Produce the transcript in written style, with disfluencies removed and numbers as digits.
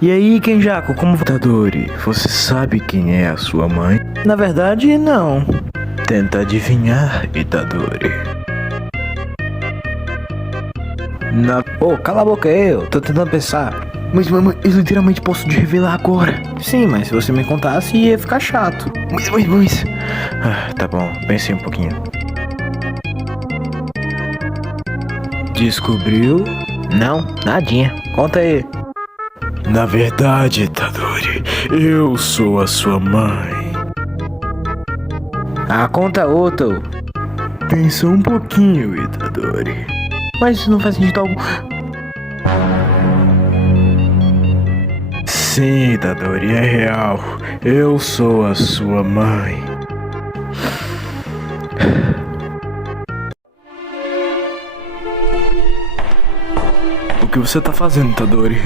E aí, Kenjaku, como Itadori, você sabe quem é a sua mãe? Na verdade, não. Tenta adivinhar, Itadori. Cala a boca, eu tô tentando pensar. Mas eu literalmente posso te revelar agora. Sim, mas se você me contasse, ia ficar chato. Mas... tá bom, pensei um pouquinho. Descobriu? Não, nadinha. Conta aí. Na verdade, Itadori, eu sou a sua mãe. Conta outra. Pensa um pouquinho, Itadori. Mas isso não faz sentido algum. Sim, Itadori, é real. Eu sou a sua mãe. O que você tá fazendo, Itadori?